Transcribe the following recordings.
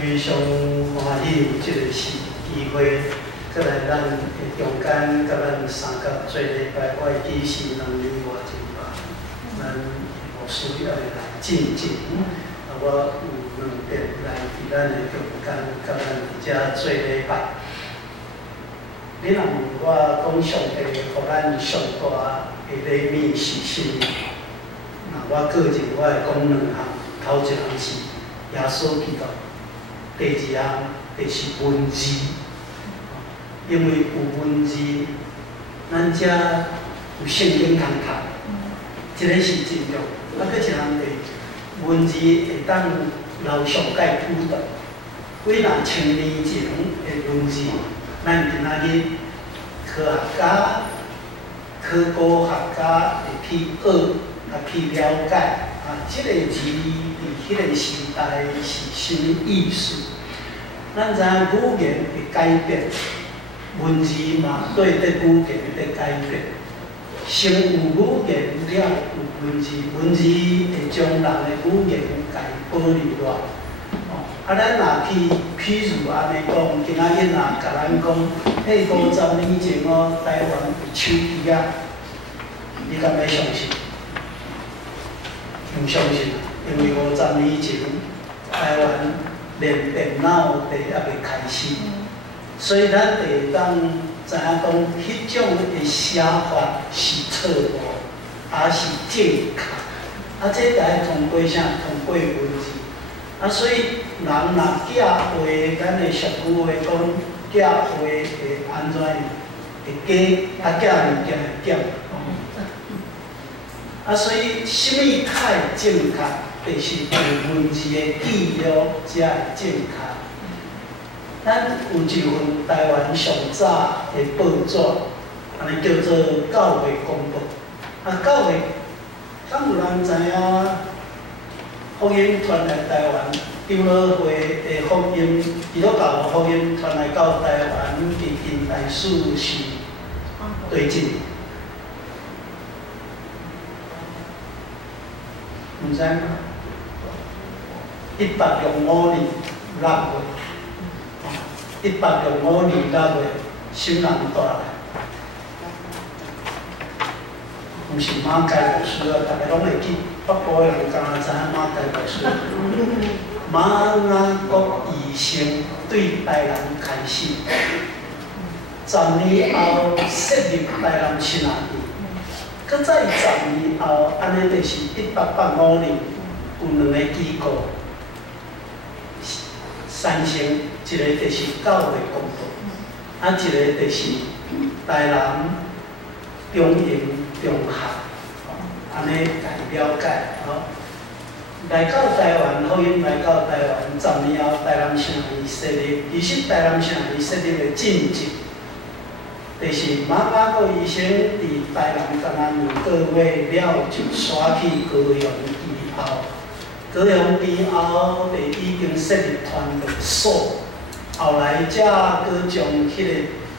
非常欢喜有这个机会，再来咱中间甲咱三甲做礼拜，我的记是2年外前吧，咱无需要来进行。我有2遍来伫咱的中间，甲咱伫遮做礼拜。你若问我讲上帝互咱上大的礼物是啥物？那我个人我会讲2项，头一项是耶稣基督。第2项就是文字，因为有文字，咱遮有圣经通读，这个是真重要。啊，搁一项是文字会当留上界古道，几若千年前的文字，咱今仔日科学家、考古学家会去学，去了解。这个字伫迄个时代是什么意思？咱知影语言会改变，文字嘛对语言会改变。先有语言了有文字，文字会将人的语言改保留落。咱若去，譬如安尼讲，今仔日若甲咱讲，50年前台湾有手机啊，你敢要相信？唔相信啊！因为50年前台湾连电脑还未开始，所以咱会当知影讲，迄种的写法是错误，还是正确。这就要通过啥？通过文字。所以人若寄话，咱的俗语话讲，寄话会安怎样？会加，寄物件会减。所以什么太正确，就是用文字的记录才会正确。咱有一份台湾上早的报纸，安尼叫做《教会公报》。教会，敢有人知影福音传来台湾？长老会的福音，基督教的福音传来到台湾，伫近代史是对进。唔知吗？165年6月，165年6月，新人带来，唔是马偕牧师啊，大家拢会记，北部的人敢若知影马偕牧师。马雅国医生对台南开始，10年后设立台南新南地。搁再10年后，安尼就是1885年，有2个机构产生，一个就是教会公报，一个就是台南中英中学，安尼来了解。来到台湾，福音来到台湾，10年后台南城市设立，其实台南城市设立的进程。就是马雅国医生伫台南敢若2个月了，就刷去高雄以后，高雄以后就已经设立团队所，后来才搁将迄个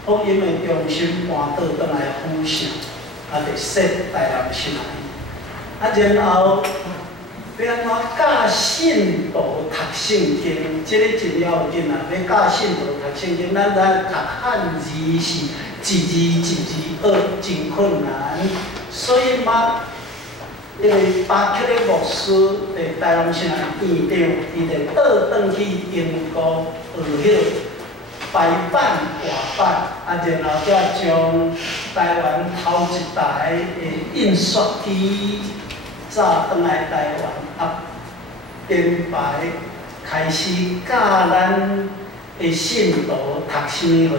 福音的中心搬倒转来府城，就设台南城市。然后要安怎教信徒读圣经？这个真要紧啊！要教信徒读圣经，咱知读汉字是。一字一字学真困难，所以因为巴克的牧师伫台南城院长，伊就倒转去英国学迄个排版画版，然后才将台湾头一台的印刷机早转来台湾，编排开始教咱的信徒读什么货。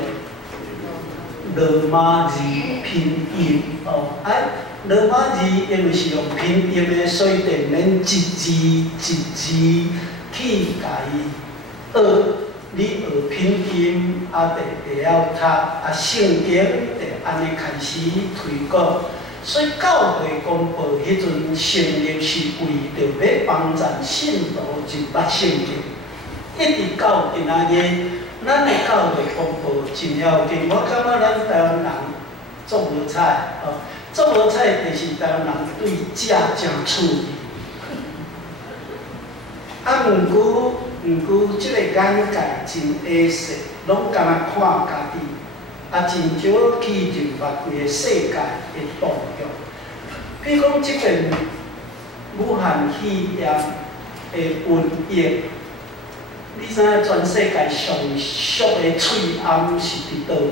罗马字拼音罗马字因为是用拼音的，所以就免一字一字去甲伊学。你学拼音，就要读圣经，就安尼开始推广。所以教会公报迄阵成立是为着要帮助信徒入捌圣经，一直到今仔日。咱的教会公报真要紧，我感觉咱台湾人足无彩，足无彩就是台湾人对食真趣味。毋过即个眼界真矮细，拢敢若看家己，啊真少去入目规个世界的动向。比如讲即个武汉肺炎的瘟疫，你知影全世界上俗的喙暗是伫倒位？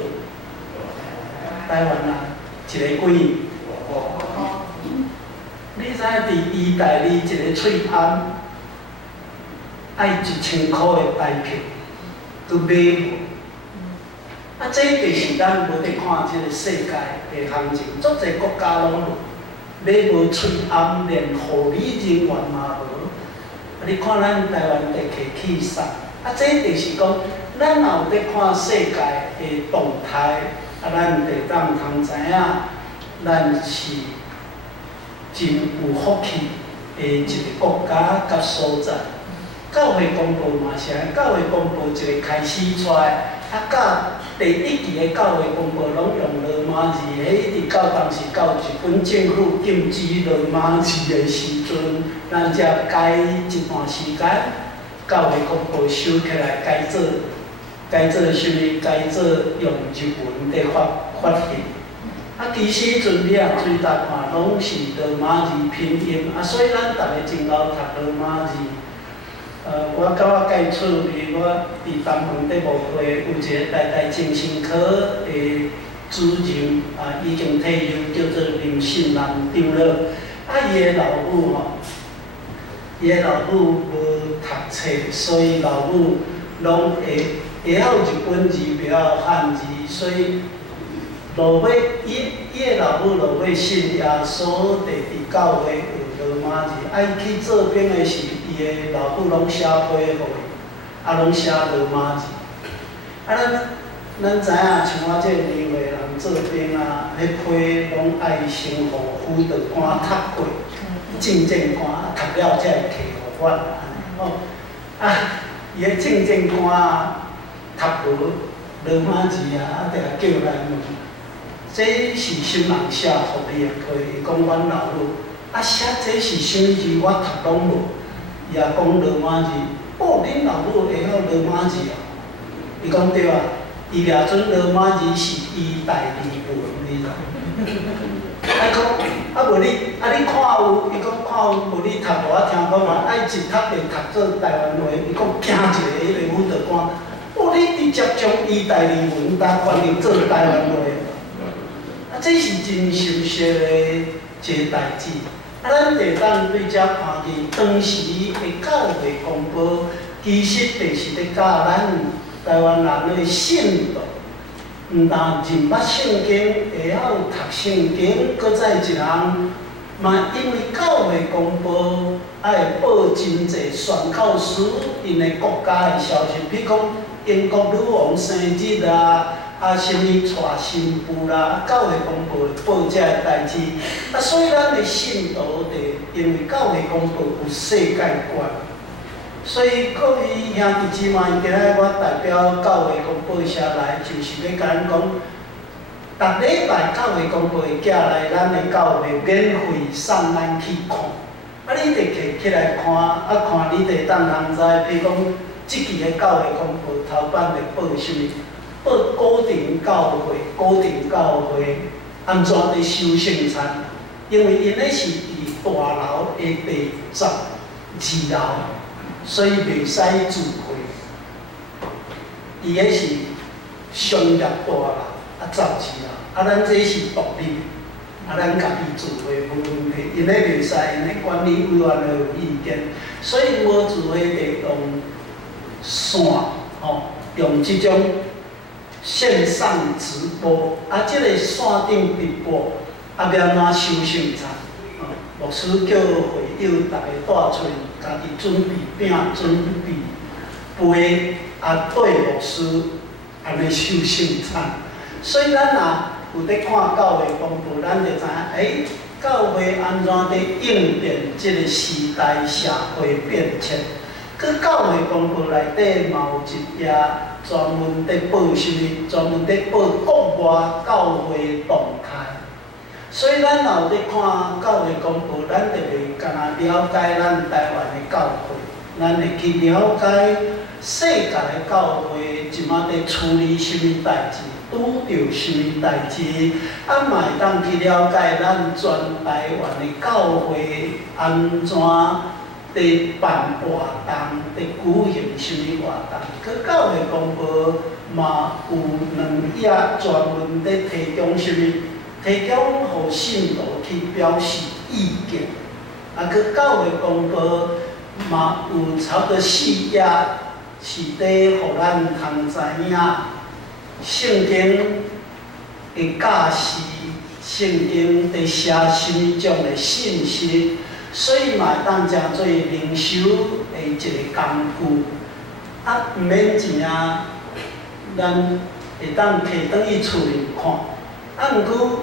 台湾啊，一个几亿。你知影伫意大利一个喙暗爱1000块的台票，都买无。啊，这就是咱无得看即个世界的行情，足侪国家拢买无喙暗，连护理人员嘛无。啊，你看咱台湾地客气煞，啊，这就是讲，咱若有得看世界的动态，啊，咱就当通知影，咱是真有福气的一个国家甲所在。教会公布嘛是安，教会公布一个开始出来，啊，甲第一期的教会公布拢用罗马字，迄一直到当时到日本政府禁止罗马字的时阵，咱才改一段时间，教会公布收起来改做啥物？改做用日文的发现。啊，其实阵你啊注意看，拢是罗马字拼音，啊，所以咱逐个真够读罗马字。我甲我介厝伫我伫东门伫无会有一个台精神科的主任，啊，已经退休，叫做林信兰长老。啊，伊的老母吼，伊的老母无读册，所以老母拢会晓日本字，袂晓汉字，所以落尾伊的老母落尾信耶稣，第伫教会有罗马字，啊，伊去做兵的时。伊的老母拢写批互伊，啊，拢写罗马字。啊，咱知影，像我这年岁人做兵啊，迄批拢爱先互辅导官读过，证件官读了才会摕互阮。哦，啊，伊的证件官啊，读无罗马字啊，啊，就来叫来问，这是什人写互你的批？伊讲阮老母，啊，写这是啥字？我读拢无。伊也讲罗马字，哦，恁老母会晓罗马字哦？伊讲对啊，伊掠准罗马字是意大利文，你知？啊讲，啊无你，啊你看有？伊讲看有，无你读无？我听讲嘛，爱一读就读做台湾话。伊讲惊一个迄个辅导官，哦，你直接将意大利文当翻译做台湾话，啊，这是真熟悉的一个代志。啊，咱就当对遮看见，当时的教会公布，其实就是咧教咱台湾人的信徒，毋但认捌圣经，会晓读圣经，搁再一项，嘛因为教会公布，爱报真济宣教师因的国家的消息，比如讲英国女王生日啊。啊，什物娶新妇啦，教会公布报这代志，啊，所以咱的信徒就因为教会公布有世界观，所以各位兄弟姊妹，今仔我代表教会公布社来，就是要甲咱讲，逐礼拜教会公布会寄来咱的教会免费送咱去看，啊，你得摕起来看，啊看你得当通知，譬如讲，即期的教会公布头版会报什物？报固定教会安怎咧收圣餐？因为因咧是伫大楼的第12楼，所以袂使自费。伊个是商业大楼，啊12楼，啊咱这是独立，啊咱家己自费无问题。因咧袂使，因咧管理委员会有意见，所以无自费就用线，用即种。线上直播，啊，即个线顶直播，啊，要安怎收圣餐？牧师叫会友大家带出去，家己准备饼，准备杯，啊，对牧师安尼收圣餐。所以咱若有咧看教会公布，咱就知影，教会安怎咧应变即个时代社会变迁？佮教会公布内底嘛有一页。专门在报什么？专门在报国外教会动态。所以咱若有咧看教会公布，咱就袂干那了解咱台湾的教会，咱会去了解世界的教会即马在处理什么代志，拄着什么代志，嘛会当去了解咱全台湾的教会安怎伫办活动，伫举行什么活动。佮教会公报嘛有2页专门伫提供什么，提供互信徒去表示意见。佮教会公报嘛有差不多4页，是伫互咱通知影圣经的教示，圣经伫写什么种的信息。所以嘛，会当诚做灵修的一个工具，毋免钱啊，咱会当摕倒去厝里看。毋过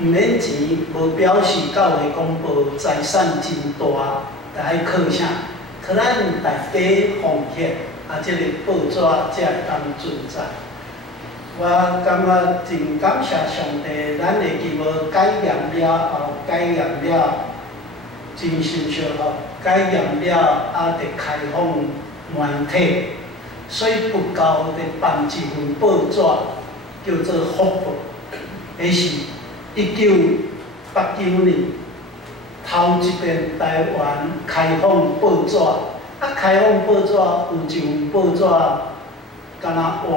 毋免钱，无表示教会公报财产真大，就爱靠啥？靠咱大家奉献，即个报纸才会当存在。我感觉真感谢上帝，咱的节目改验了后，改验了。真心相合，改验了，得开放媒体，所以不够得办一份报纸，叫做《福报》，迄是1989年头一遍台湾开放报纸，开放报纸有一份报纸，敢若活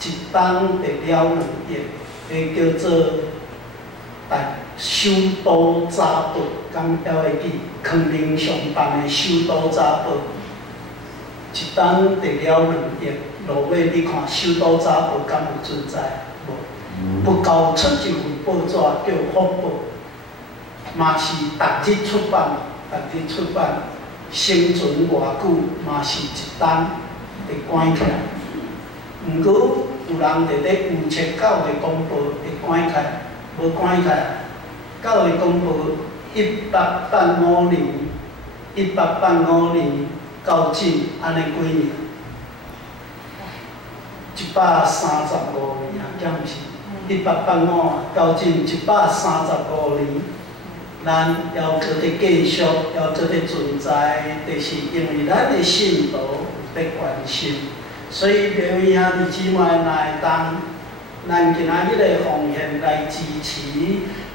一冬得了2页，迄叫做首都早报，敢还会记？康宁上办的首都早报，一冬得了2页。落尾你看首都早报敢有存在？无，不够出一份报纸叫《福报》，嘛是逐日出版，逐日出版，生存偌久嘛是一冬得关起来。毋过有人伫咧预测教会公报会关起来，无关起来。教会公报1885年到今安尼几年？135年啊，敢毋是？1885到今135年，咱还搁伫继续，还搁伫存在，就是因为咱的信徒有伫关心，所以各位兄弟姊妹，若会当，咱今仔日的奉献来支持。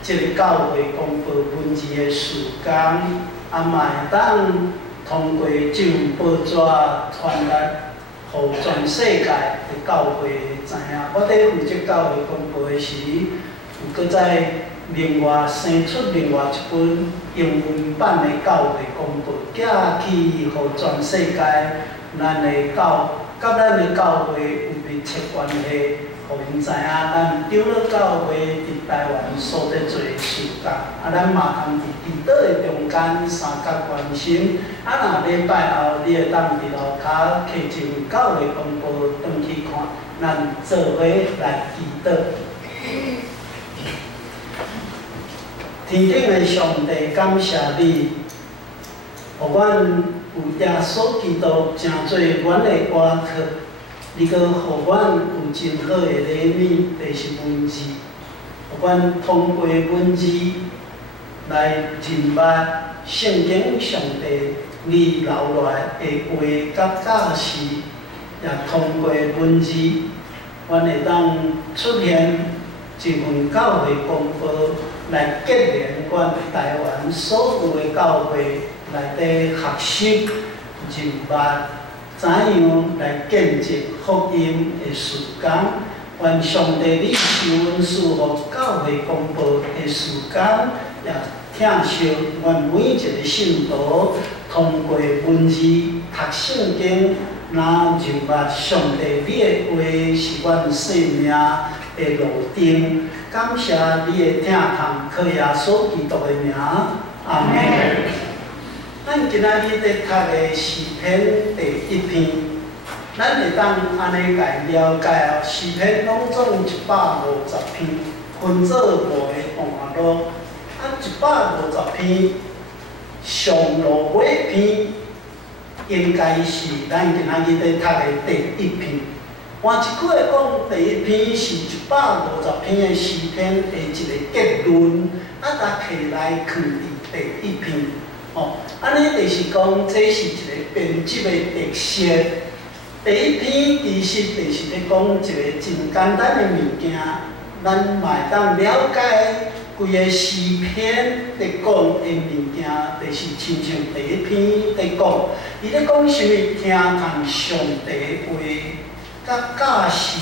即个教会公报文字的时间，嘛会当通过这份报纸传达，互全世界的教会知影。我伫负责教会公报的时，有搁再另外生出另外一本英文版的教会公报，寄去互全世界咱的甲咱的教会有密切关系。互因知影，咱长老教会伫台湾所在做事工，咱嘛通伫祈祷的中间三角关心。若礼拜后，你会当伫楼骹摕一份教会公报转去看，咱做伙来祈祷。天顶的上帝，感谢你，互阮有耶稣基督诚做阮的倚靠。你阁互阮有真好的礼物，就是文字。互阮通过文字来认捌圣经上帝你留落来的话甲教示，也通过文字，阮会当出现一份教会公报，来结连阮台湾所有的教会内底学习认捌。怎样来见证福音的时间？愿上帝你是阮赐予教会公报的时间，也疼惜阮每一个信徒通过文字读圣经，那认捌上帝你的话是阮生命的路灯。感谢你的疼痛，靠耶稣基督的名，阿门。咱今仔日伫读的诗篇第1篇，咱会当安尼来了解哦。诗篇拢总150篇，分做5个段落。150篇上落尾篇，应该是咱今仔日伫读的第1篇。换一句话讲，第1篇是150篇的诗篇的一个结论，大家来放伫第1篇。哦，安尼就是讲，这是一个编辑的特色。第一篇其实就是咧讲一个真简单的物件，咱嘛会当了解规个诗篇咧讲的物件，就是亲像第一篇咧讲，伊咧讲啥物？听从上帝话，甲教示，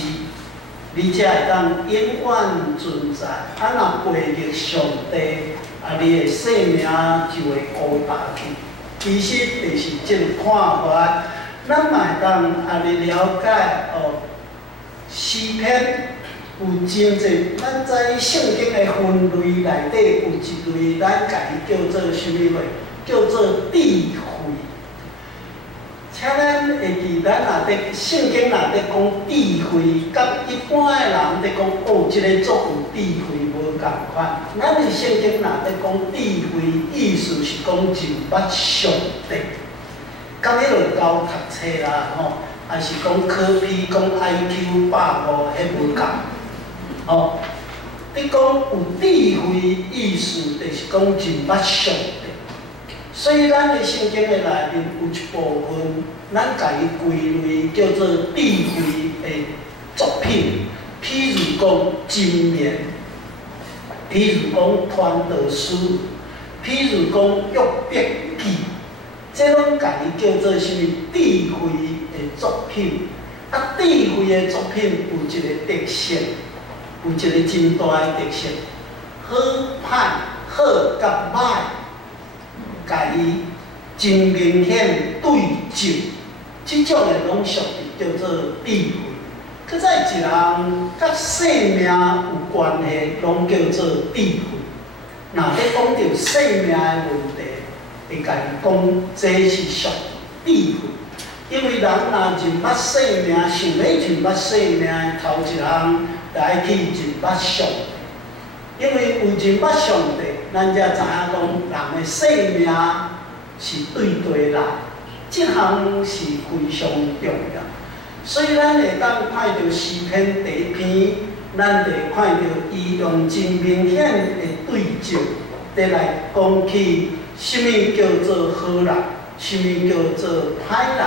你才会当永远存在。啊，若背逆上帝，你的生命就会孤单去。其实就是这个看法。咱嘛会当你了解哦，诗篇有真侪，咱在圣经的分类内底有一类，咱家己叫做啥物话？叫做智慧。请咱会记，咱若伫圣经若伫讲智慧，甲一般的人伫讲哦，即个足有智慧无共款。咱的圣经若伫讲智慧，意思是讲真捌上帝。甲迄落交读册啦，吼，还是讲科比讲 IQ 150，迄无共。哦，你讲有智慧意思，就是讲真捌上帝。所以咱的圣经的内面有一部分，咱家己归类叫做智慧的作品，譬如讲箴言，譬如讲传道书，譬如讲约伯记。这拢家己叫做啥物？智慧的作品。啊，智慧的作品有一个特色，有一个真大的特色。好歹、好甲歹，家己真明显对照，即种的拢属于叫做智慧。搁再一人甲生命有关系，拢叫做智慧。若咧讲到生命的问题，会甲伊讲，这是属智慧，因为人若认捌生命，想要认捌生命，头一项来去认捌上帝。因为有认捌上帝，咱才知影讲人的生命是对啦，这项是非常重要。所以咱会当看到诗篇第一篇，咱会看到伊用真明显的对照，伫来讲起。什么叫做好人？什么叫做歹人？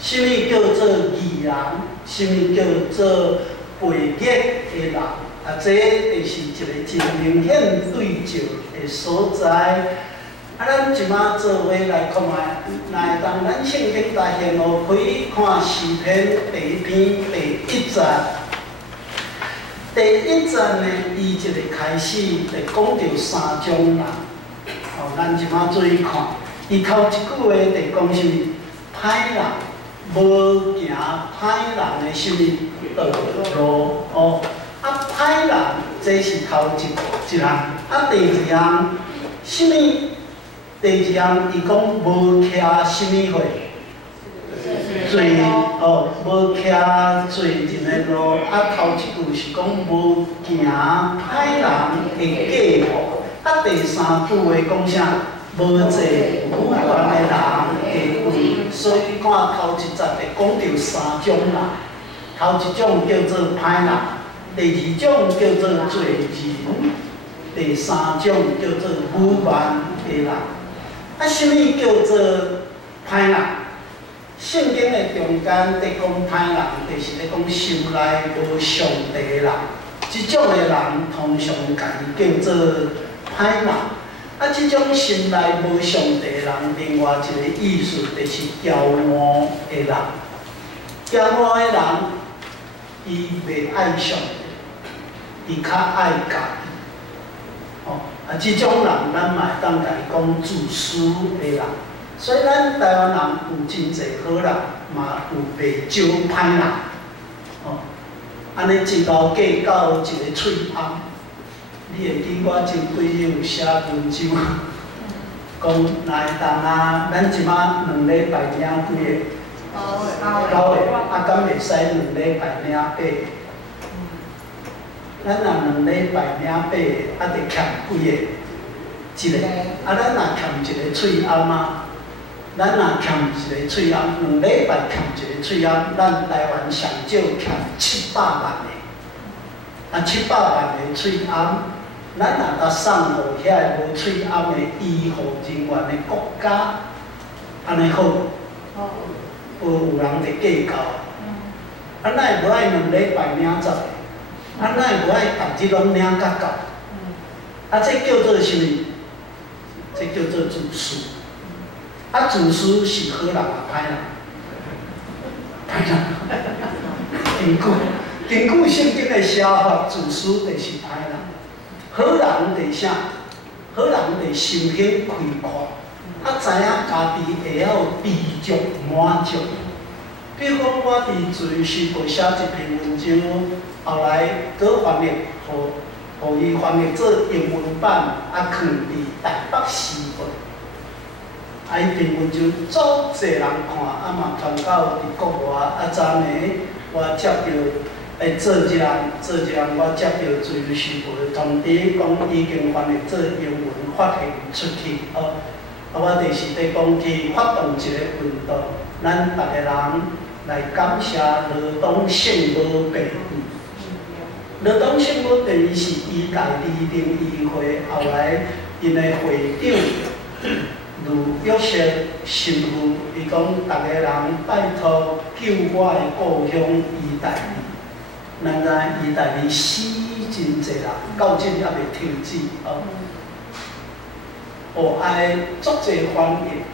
什么叫做义人？什么叫做背逆的人？啊，这就是一个真明显对照的所在。啊，咱即马做伙来看卖，来当咱圣经大线路开看诗篇第一篇第一节。第一节呢，伊一个开始来讲到三种人。哦，咱即马注意看，伊头一句话就讲啥物？歹人无行歹人的啥物道路哦。啊，歹人这是头一项。啊，第二项啥物？第二项伊讲无徛啥物货？罪哦，无徛罪人的路。啊，头一句是讲无行歹人的计谋。啊，第三句话讲啥？无坐有权的人的位，所以看头一节就讲到三种人。头一种叫做歹人，第二种叫做罪人，第三种叫做愚顽的人。啊，什么叫做歹人？圣经的中间在讲歹人，就是咧讲心内无上帝的人。即种的人通常家己叫做歹人，啊，即种心内无上帝的人，另外一个意思就是骄傲的人。骄傲的人，伊袂爱上帝，伊较爱家己。哦，啊，即种人咱嘛会当家己讲自私的人。所以咱台湾人有真侪好人，嘛有袂少歹人。哦，安尼一路计到一个喙红。你会记我前几日有写文章，讲哪会当啊？咱即马2礼拜领几个？9个，啊，敢袂使2礼拜领8个？咱若2礼拜领8个，啊，得欠几个？一个。啊，咱若欠一个喙红啊，咱若欠一个喙红，2礼拜欠一个喙红，咱台湾上少欠700万个。啊，700万个喙红。咱若甲送互遐个无喙暗的医护人员的国家，安尼好，有人伫计较。咱会无爱2礼拜领10个？咱会无爱逐日拢领到到？这叫做啥物？这叫做自私。自私是好人啊，歹人？歹人。根据圣经的写法，自私就是歹人。好人伫啥？好人伫心胸开阔，知影家己会晓知足满足。比如讲，我伫自由时报写一篇文章，后来搁翻译，互伊翻译做英文版，放伫台北时报。伊篇文章足侪人看，嘛传到伫国外。昨暝我接到做一人，我接到自由时报的通知，讲已经翻译做英文发行出去。我就是咧讲去发动一个运动，咱逐个人来感谢罗东圣母病院。罗东圣母病院是医大理林医会后来因的会长卢玉石神父，伊讲逐个人拜托救我的故乡医大理。咱知医大利死真侪人，到今还袂停止哀足侪翻译，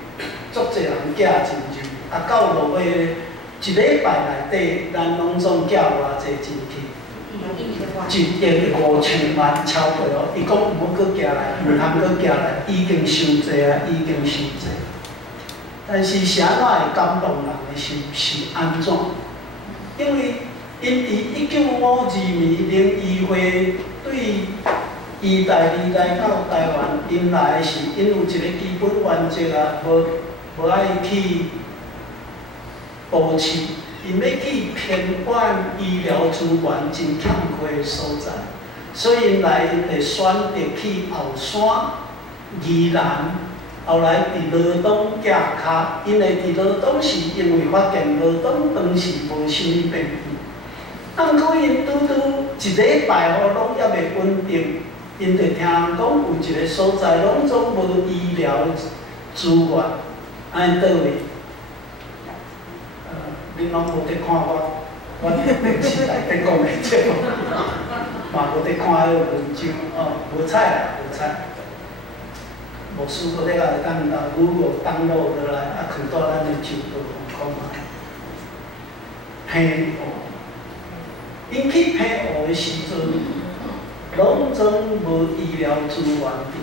足侪人寄真入，到落尾1礼拜内底，咱拢总寄偌济进去？1亿5千万超过哦！伊讲唔好搁寄来，唔通搁寄来，已经伤济啊，已经伤济。但是是安怎会感动人的心是安怎？因为因伫1952年灵医会对医大利来到台湾，因来是因有一个基本原则啊，无爱去保持，因要去偏远医疗资源真欠缺的所在，所以因来会选择去后山、宜兰，后来伫罗东架卡，因为伫罗东是因为发现罗东当时无啥物病院。毋过因拄1礼拜拢还袂稳定，因就听讲有一个所在拢总无医疗资源，安尼倒位？恁拢无伫看我电视内底讲的节目，嘛无伫看迄个文章无采啦，无采。牧师搁咧来当Google download落来，放到咱的手机看卖。偏因去偏学的时阵，拢总无医疗资源伫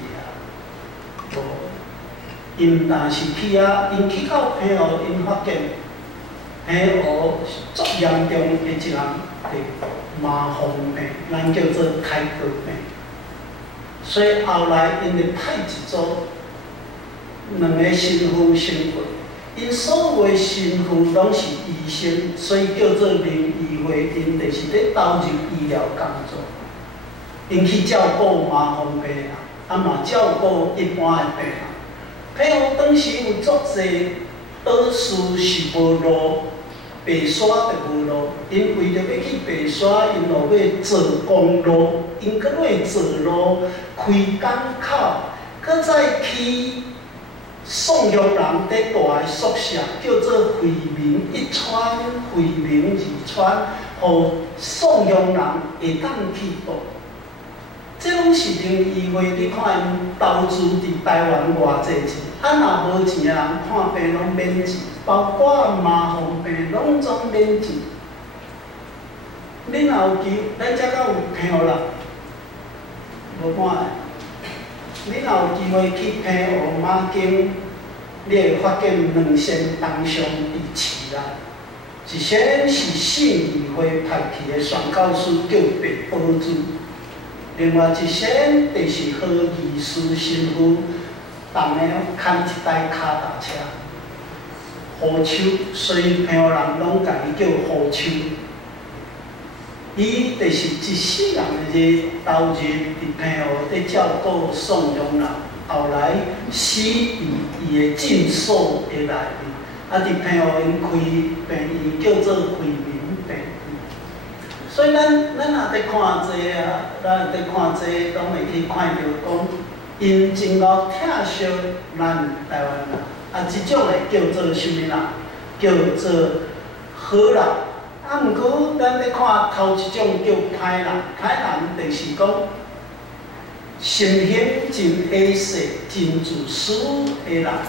遐，因若是去因去到偏学，因发现偏学足严重的一项是麻风病，咱叫做泰戈病。所以后来因就派一组2个神父升过。因所有的神父拢是医生，所以叫做灵医会。因就是咧投入医疗工作，因去照顾麻风病人，嘛照顾一般的病人。譬如当时有足侪岛屿是无路，白沙就无路。因为着要去白沙，因落要做公路，因搁要做路，开港口，搁再去。宋乡人伫大个宿舍叫做惠民1村、惠民2村，互宋乡人会当去读。这拢是灵医会，你看因投资伫台湾偌济钱，若无钱的人看病拢免钱，包括麻风病拢总免钱。恁若有机，咱遮敢有偏学人？无看的。你若有机会去偏学马经，你会发现2仙同上伫市内，一仙是信义会派去的宣教师叫白宝珠，另外一仙就是何义师神父，逐个牵一台脚踏车，胡手，所以偏学人拢家己叫胡手。伊就是一世人的日投入伫偏学伫照顾宋乡人，后来死伫伊的诊所的内面，伫偏学因开病院叫做惠民病院。所以咱若伫看这啊，咱伫看这，拢会去看到讲，因真够疼惜咱台湾人，啊，即种诶叫做啥物人？叫做好人。啊，毋过咱咧看头一种叫歹人，歹人就是讲心胸真矮细、真自私诶人。啊，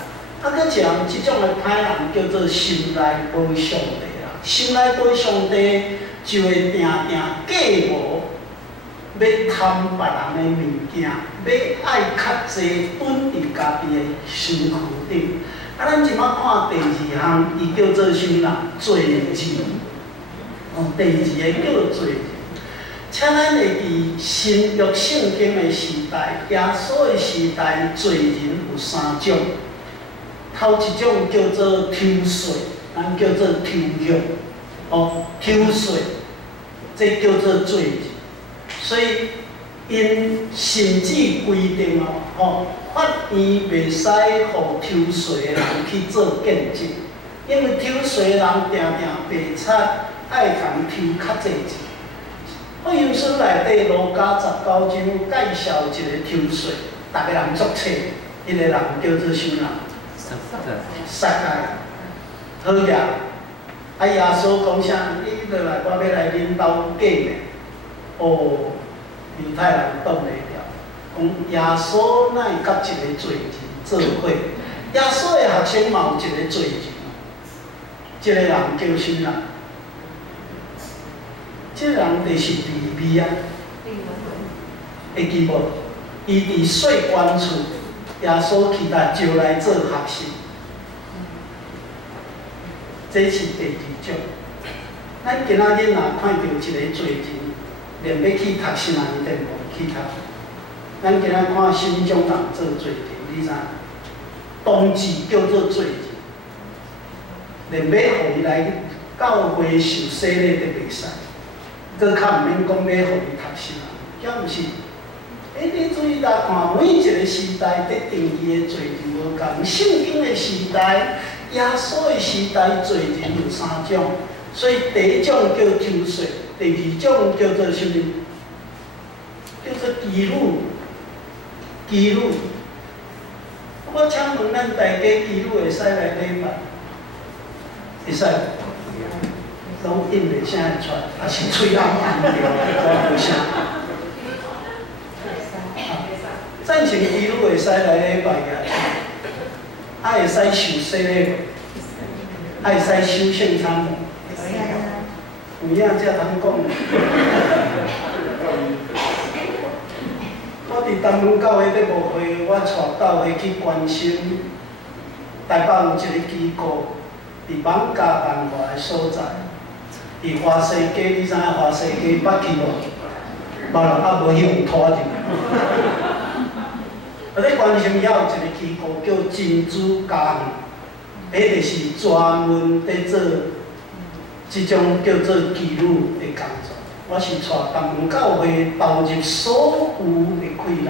搁一项即种诶歹人叫做心内无上帝啦，心内无上帝就会定定计无要贪别人诶物件，要爱较济本伫家己诶身躯顶。啊，咱即摆看第二项，伊叫做啥物啦？罪人。哦，第二个叫做罪人。请咱会伫新约圣经的时代，耶稣的时代，罪人有三种。头一种叫做偷税，咱叫做偷用。哦，偷税，这叫做罪人。所以因甚至规定哦，法院袂使互偷税的人去做见证，因为偷税的人定定白贼。爱通抽较济钱。福音书内底路加19章介绍一个抽税，逐个人作册，迄个人叫做啥人？撒该。好嘢，啊耶稣讲啥？你落来，我要来恁兜过命。哦，犹太人挡袂了，讲耶稣哪会甲一个罪人做伙？耶稣的学生嘛有一个罪人，这个人叫啥人？这人就是利未啊，会记无？伊伫税关处，耶稣去甲招来做学生，这是第二种。咱今仔日若看到一个罪人，连要去读什么一定无去读。咱今仔看心中人做罪人，你知？当时叫做罪人，连要互伊来教会受洗礼都袂使。搁较毋免讲要互伊读什么，遐毋是。你注意来看，每一个时代得定义的罪人无共。圣经的时代、耶稣的时代，罪人有三种。所以第一种叫偷税，第二种叫做啥物？叫做妓女。妓女，我请问咱大家妓女会使来礼拜？会使。拢印袂啥会出，也是喙暗暗着，我无啥。赞成伊女会使来礼拜个，啊会使受洗礼，啊会使守圣餐。有影才通讲。我伫东门教会咧牧会，我带教会去关心台北有一个机构，伫艋舺万华的所在。伫花西街，你知影花西街捌去无？无人啊，无去有拖入。啊，咧关心遐有一个机构叫珍珠家园，迄就是专门伫做即种叫做妓女的工作。我是带东门教会投入所有的开纳，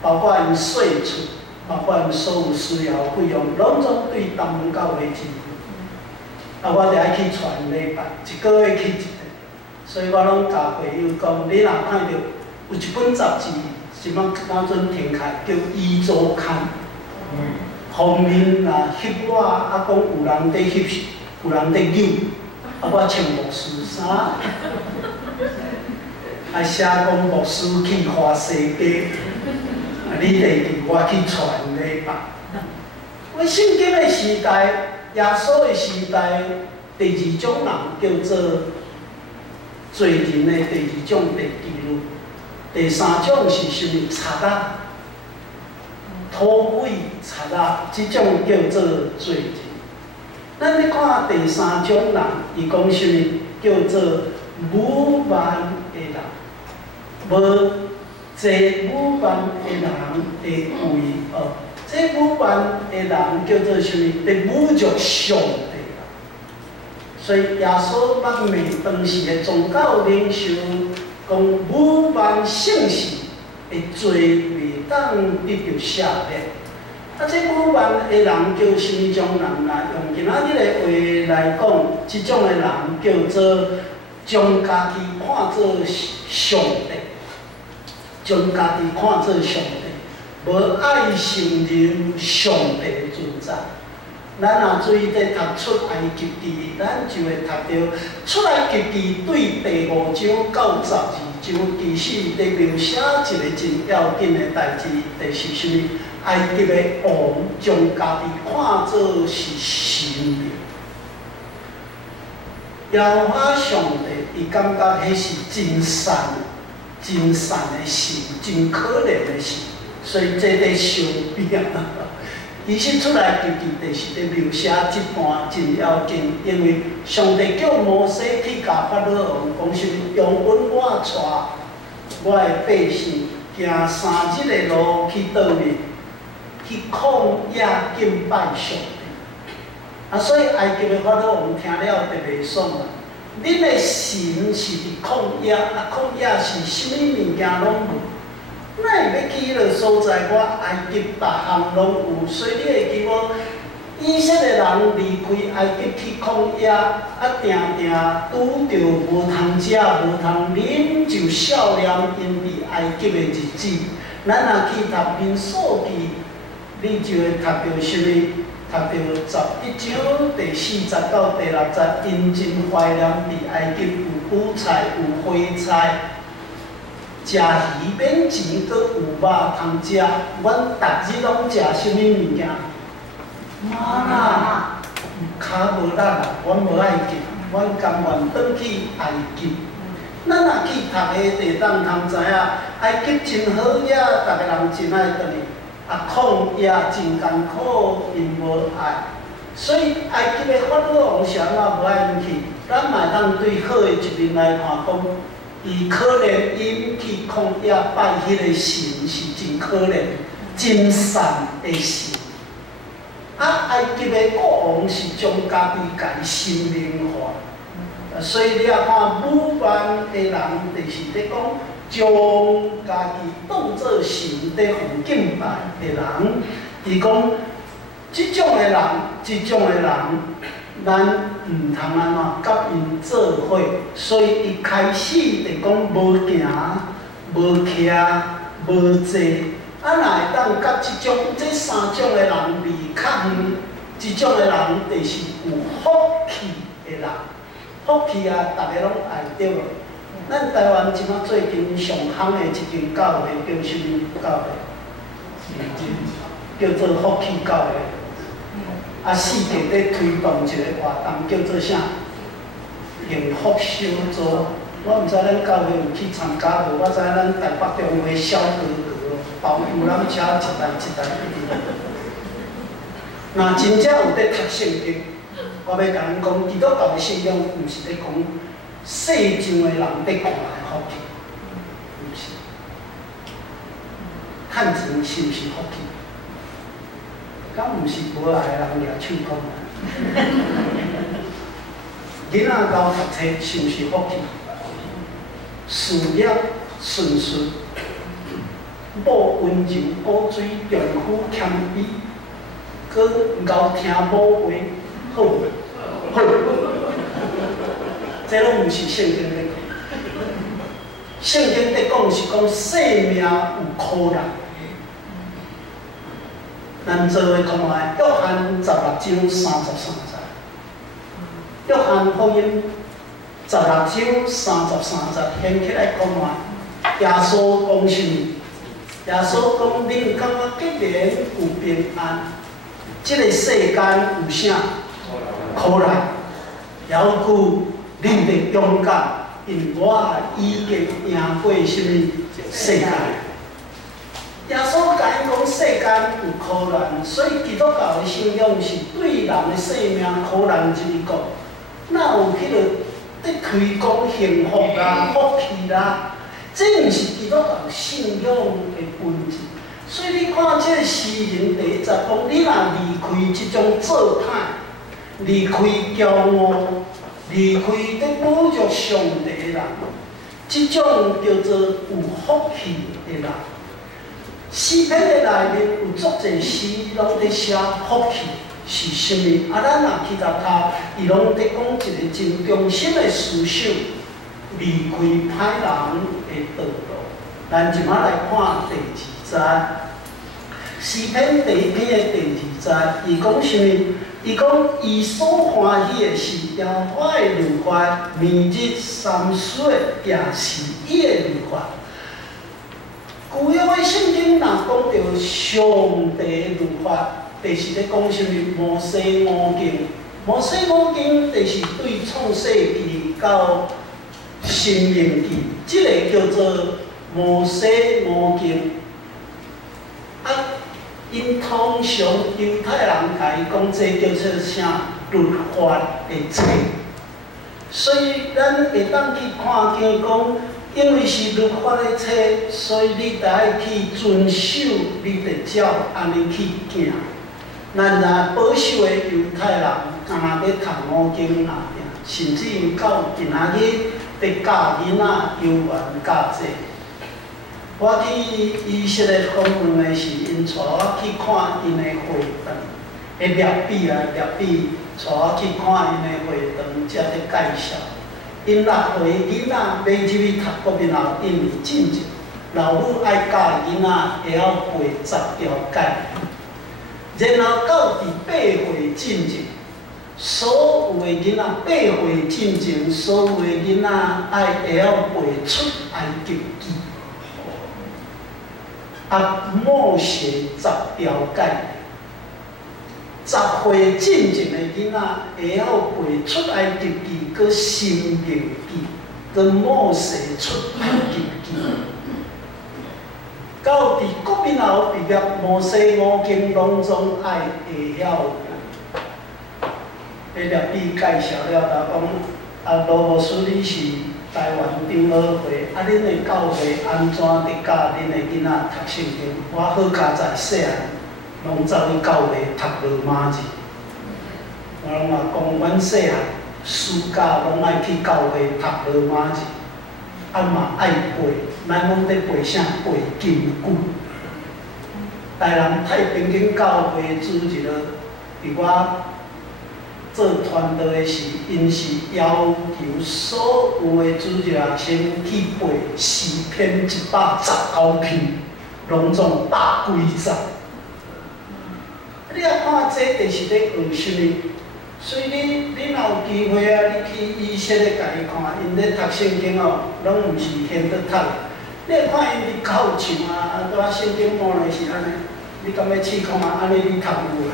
包括因税处，包括因所有需要费用，拢总对东门教会支付。啊，我著爱去传礼拜，一个月去一次，所以我拢教朋友讲，你若看到有一本杂志，即摆当阵停开，叫《伊周刊》，封面若翕我，啊讲有人伫翕，有人伫扭，啊我穿牧师衫，啊写讲牧师去花西街，啊你第二我去传礼拜，我圣经的时代。耶稣的时代，第二种人叫做罪人的第二种第妓女，第三种是啥物？贼仔、土匪、贼仔，即种叫做罪人。咱咧看第三种人，伊讲啥物？叫做武万的人，无坐武万的人的位哦。这武万的人叫做啥物？伫侮辱上帝啦。所以耶稣捌命当时的宗教领袖讲，武万圣事的罪袂当得到赦免。啊，这武万的人叫啥物种人啦？用今仔日的话来讲，即种的人叫做将家己看做上帝，将家己看做上帝，无爱承认上帝的存在。咱若注意在读出埃及记，咱就会读到出埃及记对第5章到12章，其实在描写一个真要紧的代志，就是啥物？埃及的王将家己看作是神。耶和华上帝，伊感觉迄是真善的神，真可怜的神，所以这在相比啊。其实出来就是咧描写这段真要紧，因为上帝叫摩西去甲法老王讲啥物？用阮我带我的百姓行3日的路去倒面，去旷野敬拜上帝。所以埃及的法老王听了就袂爽啊！恁的神是伫旷野，旷野是啥物物件拢无？哪会要去迄个所在？我埃及逐项拢有，所以你会记无？以色列人离开埃及去旷野，定拄着无通食、无通啉，就少年因伫埃及的日子。咱若去读《民数记》，你就会读到啥物？读到11章第40到第60，因真怀念伫埃及有韭菜、有花菜。食鱼免钱，搁有肉通食。阮逐日拢食啥物物件？妈啦，骹无力啦，阮无爱食，阮甘愿转去埃及。咱若去读的，地当通知影，埃及真好野，逐个人真爱转去。旷野真艰苦，因无爱，所以埃及的法老王是安怎无爱因去？咱嘛当对好的一面来看，讲伊可怜因去旷野拜迄个神是真可怜、真善的神。埃及的国王是将家己家神明化，所以你也看武万的人，就是咧讲。将家己当作神在奉敬拜的人，伊讲，即种的人，咱毋通安怎甲因做伙，所以伊开始就讲无行、无徛、无坐，哪会当甲这3种的人离较远？即种的人就是有福气的人，福气啊，逐个拢爱着无？咱台湾即马最近上夯的一间教会叫啥物教会？叫做福气教会。世界在推动一个活动，叫做啥？幸福小组。我毋知咱教会有去参加无？我知咱台北中华小哥哥包游览车一台一台去。若真正有在读圣经，我要甲恁讲，基督教的信仰毋是咧讲。世上的人得看来福气，毋是。趁钱是毋是福气？敢毋是无爱的人掠手讲啊？囡仔交读册是毋是福气？事业顺遂，某温柔古水，丈夫谦卑，搁敖听某话，好好。这拢毋是圣经咧讲，圣经咧讲是讲生命有苦难。咱做伙看卖，约翰16章33节，约翰福音16章33节，掀起来看卖。耶稣讲啥物？耶稣讲：恁感觉既然有平安，这个世间有啥苦难？犹句。恁得勇敢，因我已经赢过什么世界？耶稣甲因讲世间有苦难，所以基督教的信仰是对人的生命苦难之讲。哪有迄个在推广幸福啦、福气啦？这毋是基督教信仰的本质。所以你看这个诗人第1节讲，你若离开这种做歹，离开骄傲。离开在侮辱上帝的人，这种叫做有福气的人。诗篇的内面有足侪诗，拢在写福气是啥物？咱若去读，伊拢在讲一个真中心的思想，离开歹人的道路。咱即马来看第二节，诗篇第一篇的第二节，伊讲啥物？伊讲伊所欢喜的是耶和华的律法，明日三岁也是伊的律法。旧约的圣经若讲到上帝的律法，就是咧讲啥物？摩西五经。摩西五经就是对创世纪到申命记，即个叫做摩西五经。啊，因通常犹太人甲伊讲，这叫做啥？律法的册。所以咱会当去看见讲，因为是律法的册，所以你得爱去遵守，你得照安尼去行。咱若保守的犹太人，若要读五经啦，甚至于到今仔日，伫教囡仔幼儿教这。我去以色列访问的是，因带我去看因的会堂，的列比带我去看因的会堂，才咧介绍。因6岁囡仔要入去读国民校，因为进前，老母爱教囡仔会晓背10条诫。然后到第8岁进前，所有的囡仔8岁进前，所有的囡仔爱会晓背出埃及记。啊，默写10条诫。10岁进前的囡仔会晓背出埃及记，佮申命记，佮默写出埃及记。到伫国民校毕业，摩西五经当中爱会晓。迄列比介绍了，就讲啊，罗牧师你是台湾长老会，啊，恁的教会安怎伫教恁的囡仔读圣经？我好佳在细汉，拢走去教会读罗马字。我拢话讲，阮细汉暑假拢爱去教会读罗马字，啊嘛爱背。咱拢在背啥？背金句。台南太平间教会主日了，伫我做传道的时，因是要求所有的主日学生去背诗篇119篇，拢总大几十。你啊看这，就是咧学啥物？所以你若有机会啊，你去以色列家己看，因咧读圣经哦，拢毋是闲得读。你会看因伫口唱啊，拄啊圣经摸来是安尼，你敢要试看啊？安尼你读有无？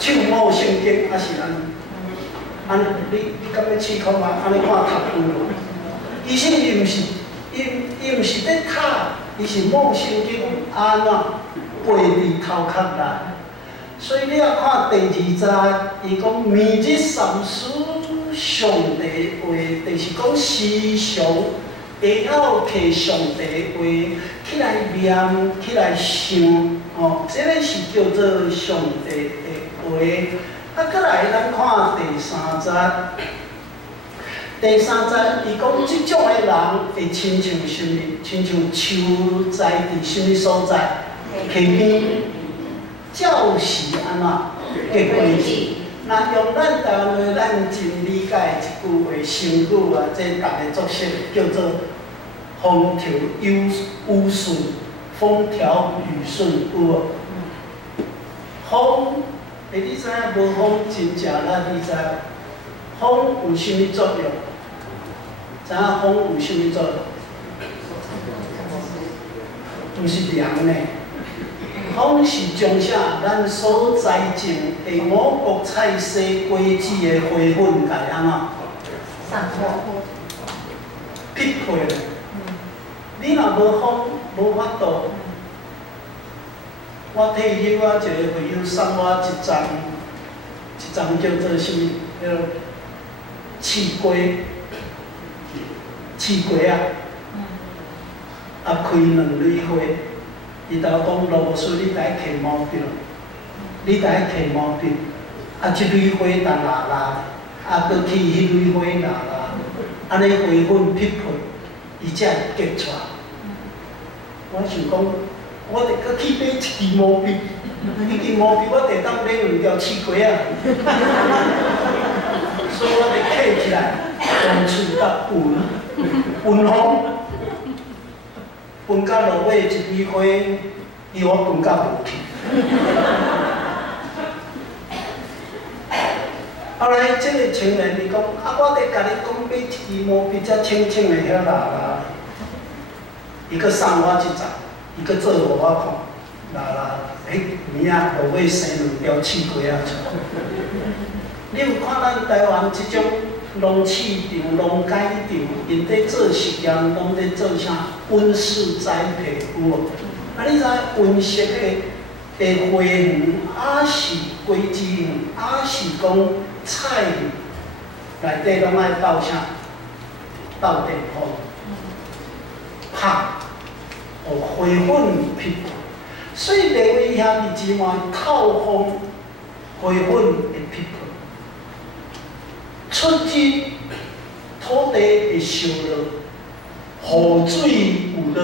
唱摸圣经啊是安尼，你敢要试看啊？安尼看读有无？其实伊毋是，伊毋是咧读，伊是摸圣经安怎背伫头壳内。所以你要看第2节，伊讲明日三思上帝话，就是讲时常。会晓摕上帝的话起来念，起来想，哦，这个是叫做上帝的话。啊，再来咱看第3节。第3节伊讲，即种的人会亲像啥物？亲像树栽伫啥物所在？溪边，照时安怎结果子？那用咱台湾话，咱真理解一句话，成语啊，这大家作识叫做“风调雨顺”，风调雨顺有无？风，你知影无风真正咱你知？风有啥物作用？知影风有啥物作用？毋是凉呢。风是将啥？咱所栽种的五谷菜蔬果子的花粉，甲安怎？散播。匹配咧。你若无风，无法度。我退休啊，一个朋友送我一丛叫做啥物？叫刺瓜，刺瓜啊！啊，开2蕊花。伊甲我讲，罗牧师，你该摕毛笔，你该摕毛笔，啊，即蕊花当拉拉，啊，搁去迄蕊花拉拉，安尼花粉匹配，伊才会结出来。我想讲，我得搁去买一支毛笔，迄支毛笔我得当买2条刺瓜啊，所以我得刻起来，风吹甲运风，运到落尾一枝花，伊我运到无去。后来这个青年伊讲，啊，我得甲你讲买一支毛笔遮清清的遐啦，伊搁送我一张，伊搁做互我看，迄年啊落尾生2条刺龟仔出。你有看咱台湾即种农市场、农改场，因在做实验，拢在做啥？温室栽培有无？啊，你知温室的花园，还是果子园，还是讲菜园，内底拢爱斗啥？斗电风，拍，互花粉皮。所以地位遐伫之外透风，花粉会皮破。出日土地会烧热，雨水有落。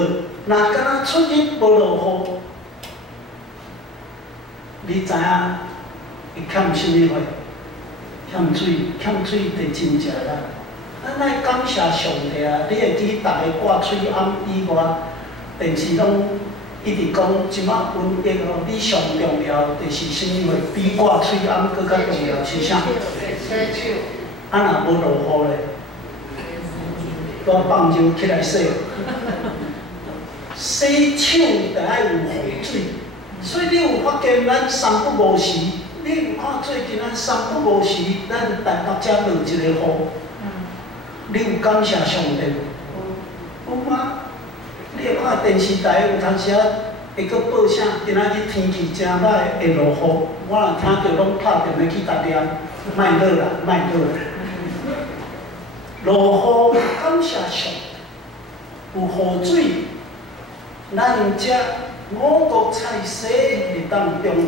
若敢若出日无落雨，你知影会欠什么货？欠水，欠水就真正啦。咱爱感谢上帝啊！你会记逐个挂嘴暗以外，电视拢一直讲，即马瘟疫哦，你上重要就是什么货？比挂嘴暗搁较重要是啥？啊，若无落雨咧，我放手起来洗，洗手就爱有雨水。所以你有发现，咱三不五时，你有看最近咱三不五时，咱台北遮落一个雨，你有感谢上帝无？有吗？你会看电视台有当时啊，会搁报啥？今仔日天气真歹，会落雨。我若听到拢拍电话去打电，莫落啦，莫落啦。落雨感谢上帝，有雨水，咱遮五穀菜色会当中用。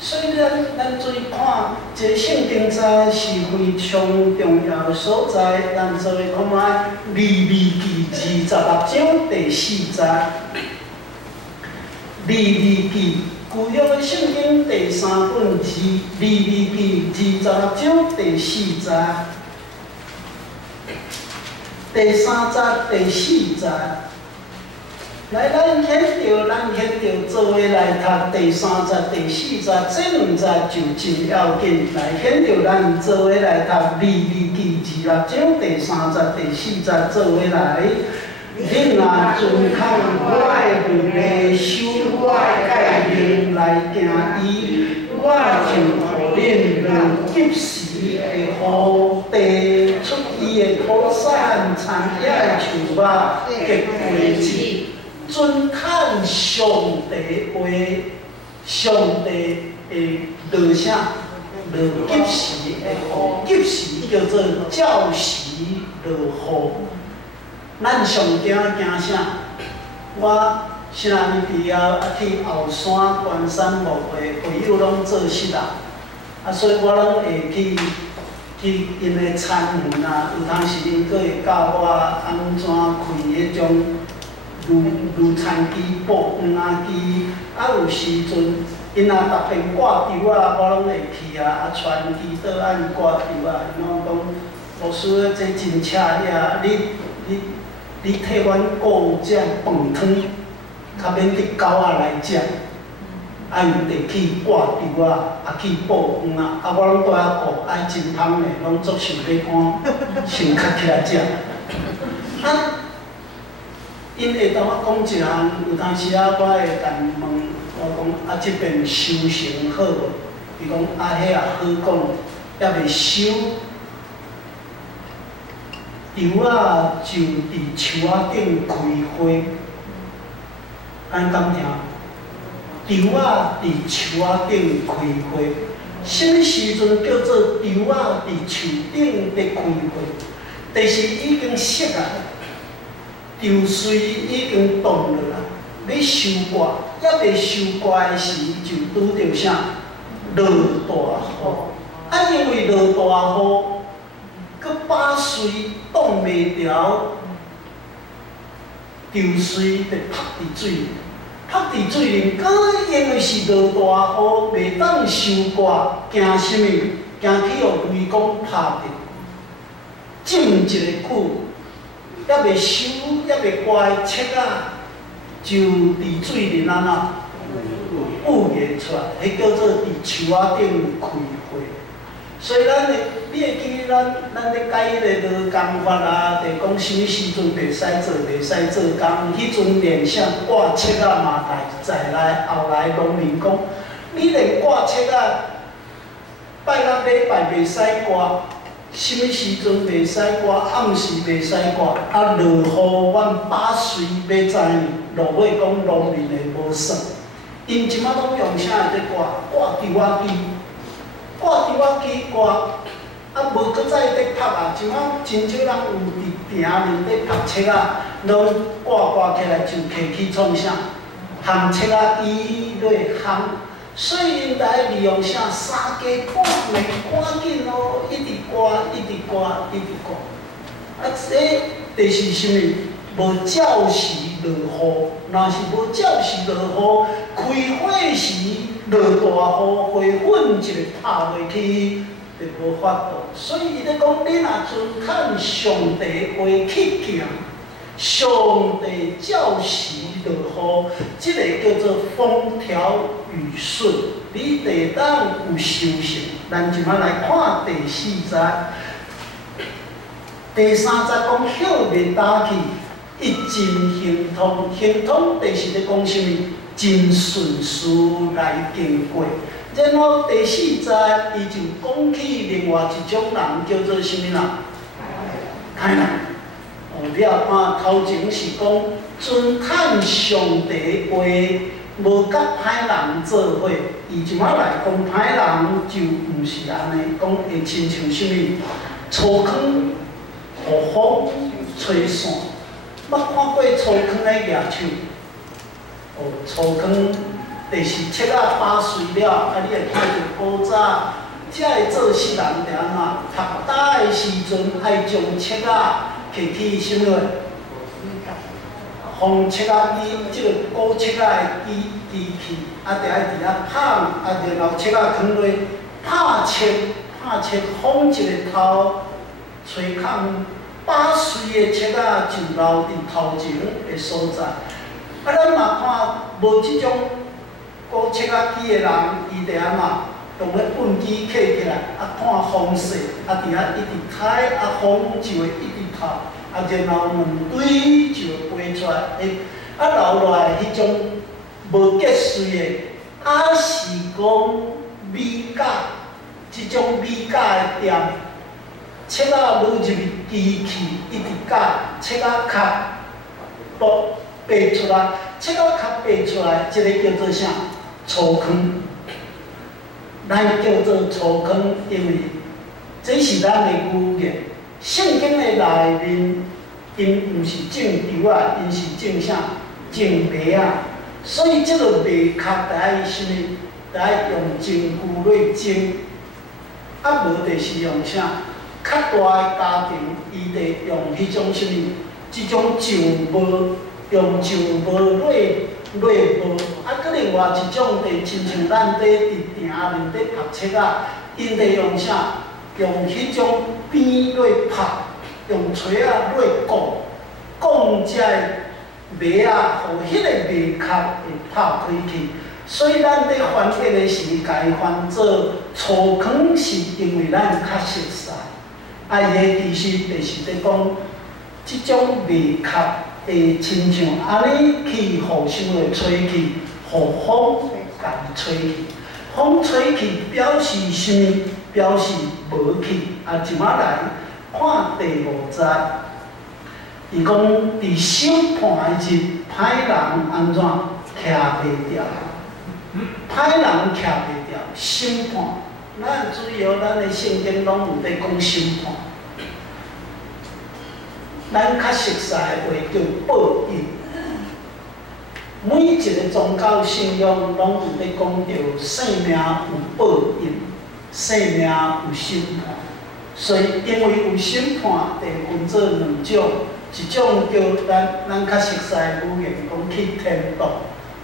所以咱做看，这圣经在是非常重要的所在。咱做看卖利未记26章第4节，利未记旧约的圣经第3本利未记26章第4节，第3节第4节。来，咱显着做伙来读第3节、第4节，这2节就真要紧。来显着咱做伙来读利未记26章第3节、第4节，做伙来。恁若遵行我的律例，守我的诫命来行伊，我就互恁落及时会予地出伊的土产，田野的树木结果子。尊看上帝话，上帝会落啥？落及时会雨，及时叫做照时落雨。咱上惊啥？我啥物伫遐去后山关山牧会，会友拢做事啦，所以我拢会去因的参园啊，有当时因佫会教我安怎开迄种。如餐机、爆饭啊机，有时阵，因若逐遍挂丢啊，我拢会去啊，传祈祷按挂丢啊，因拢讲，老师这真车呀，你替阮顾这饭汤，较免伫狗仔来食，有得去挂丢啊，去爆饭啊，我拢在遐顾，爱真香的，拢足想要看，先卡起来食。因会当我讲一项，有当时啊，我会甲问，我讲即边收成好无？伊讲迄也好讲，还袂收。稻仔就伫树仔顶开花，安敢听？稻仔伫树仔顶开花，什么时阵叫做稻仔伫树顶伫开花？就是已经熟啊。稻穗已经冻落啊，要收割，还未收割的时就拄着啥？落大雨。因为落大雨，佮把穗冻袂牢，稻穗就泡伫水里，泡伫水里，佮因为是落大雨，袂当收割，惊什么？惊去互雷公拍着。种一个句，还未收，还未挂的册啊，就伫水里安怎浮现出来，迄叫做伫树仔顶开花。所以你会记咱咧解迄个工法啊，就讲什么时阵袂使做，袂使做工。迄阵连啥挂册啊嘛，再来后来农民讲，你连挂册啊，拜六礼拜袂使挂，什么时阵袂使挂，暗时袂使挂，啊落雨阮把水要知，落尾讲农民会无算，因即摆拢用啥会得挂？挂伫我机。挂伫我机挂，啊无搁再得拍啊！即摆真少人有伫埕面咧拍册啊，拢挂起来就摕去创啥？烘册啊，伊落烘，所以因来利用啥三更半暝赶紧咯，一直挂，一直挂，一直挂。啊，这就是啥物？无照时落雨，若是无照时落雨，开火时。落大雨，花粉一个拍落去，就无法度。所以伊咧讲，你若尊看上帝话去行，上帝照时落雨，即个叫做风调雨顺，你地当有修行。咱即摆来看第4节，第3节讲晓袂打去，一尽行通，行通就是咧讲啥物？真顺事来经过，然后第4节伊就讲起另外一种人叫做啥物人？歹人。你也看头前是讲尊看上帝话，无甲歹人做伙。伊即摆来讲歹人就毋是安尼，讲会亲像啥物？粗糠互风吹散。捌看过粗糠咧举手？粗糠就是切啊打碎了，啊你会看到古早才会做世人着安怎？读大的时阵爱将切啊摕去什么？烘切啊机，即个古切啊的机器，啊着爱伫遐放，啊然后切啊放落拍切放一个头，吹空打碎的切啊就留伫头前的所在。啊，咱若看无即种古切仔机的人，伊着安怎用咧畚箕揢起来，啊看风势，啊伫遐一直开，啊风就会一直透，啊然后门堆就会飞出来，啊留落来迄种无结穗的，啊是讲米秆，即种米秆的店，切仔落入去机器一直夹，切仔壳剥。爬出来，切到壳爬出来，即个叫做啥？粗糠。咱叫做粗糠，因为这是咱的语言。圣经的内面，因毋是种稻啊，因是种啥？种麦啊。所以即个麦壳得爱啥物？得爱用真久来种。啊，无就是用啥？较大的家庭，伊得用迄种啥物？即种酱帽。用酱帽落帽，啊，搁另外一种地亲像咱伫埕面咧拍册啊，因得用啥？用迄种边落拍，用锤啊落讲遮麦啊，互迄个麦壳会拍开去。所以咱咧翻译的时，家己翻做粗糠，是因为咱较熟悉。啊，伊个其实就是咧讲，即种麦壳。会亲像安尼去，互什么吹去，互风甲伊吹去。风吹去表示什么？表示无去。啊，即摆来看第5节，伊讲伫审判的日，歹人安怎徛袂牢？歹人徛袂牢，审判。咱主要咱的圣经拢有在讲审判。咱较熟悉的话叫报应。每一个宗教信仰拢有咧讲到生命有报应，生命有审判。所以因为有审判，就分做2种，一种叫咱较熟悉的语言讲去天堂，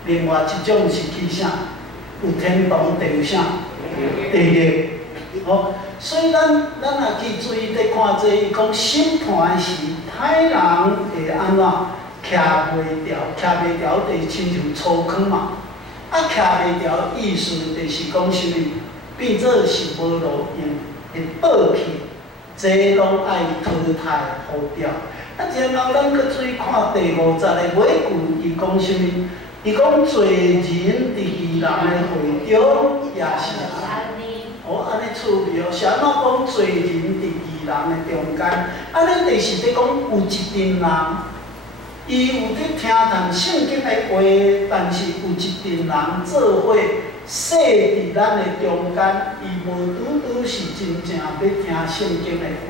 另外一种是去啥？有天堂就有啥？地狱。所以咱也去注意在看这，伊讲审判时，歹人会安怎徛袂牢，徛袂牢就是亲像粗糠嘛。啊，徛袂牢意思就是讲啥物？变做是无路用，会倒去，这拢爱淘汰互掉。啊，然后咱搁注意看第50个尾句，伊讲啥物？伊讲罪人伫义人的会中也是安尼。哦，安尼趣味哦，是安怎讲罪人伫义人的中间？安尼就是咧讲有一群人，伊有咧听谈圣经的话，但是有一群人做伙说伫咱的中间，伊无拄是真正要听圣经的话。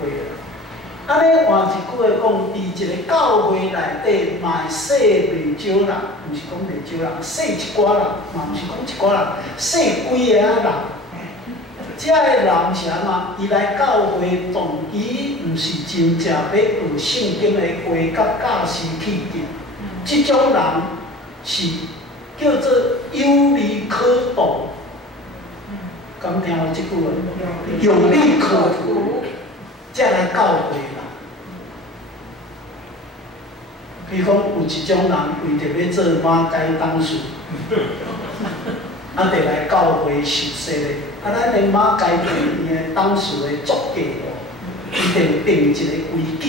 安尼换一句话讲，伫一个教会内底，嘛会说袂少人，毋是讲袂少人，说一寡人，嘛毋是讲一寡人，说几个人。遮个人是安怎？伊来教会动机，毋是真正要有圣经的话甲教师去行。即种人是叫做有理可图。敢听过即句话？有理可图，才来教会啦。比如讲，有一种人为着要做马街董事。啊，得来教会受洗咧。啊，咱连马街店的董事的作价哦，一定定一个规矩。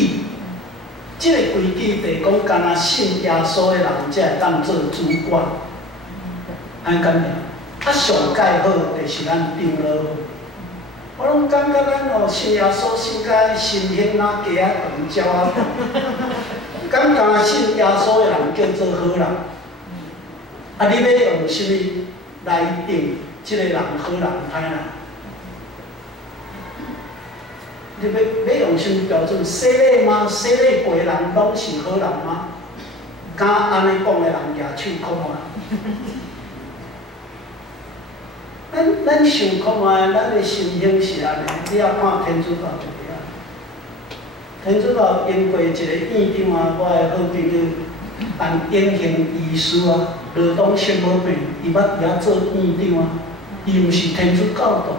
即个规矩就是讲，干那信耶稣的人才会当做主管。安敢尔？啊，上介好就是咱长老。我拢感觉咱哦，信耶稣信甲心胸啊、家啊长、鸟啊长。敢若信耶稣的人叫做好人。啊，你要用啥物？来定即个人好人歹人，你要用什么标准？洗礼吗？洗礼过的人拢是好人吗？敢安尼讲的人举手看看。咱想看卖，咱的心胸是安尼，你要看天主教就对啊。天主教因过一个院长啊，我的好朋友，办典型医师啊。罗东圣母病，伊捌遐做院长啊，伊毋是天主教徒，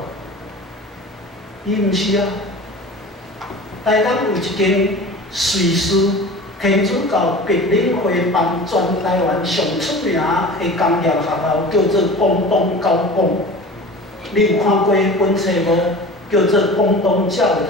伊毋是啊。台南有一间瑞士天主教白领会办全台湾上出名的工业学校，叫做广东高工。你有看过本册无？叫做广东教堂。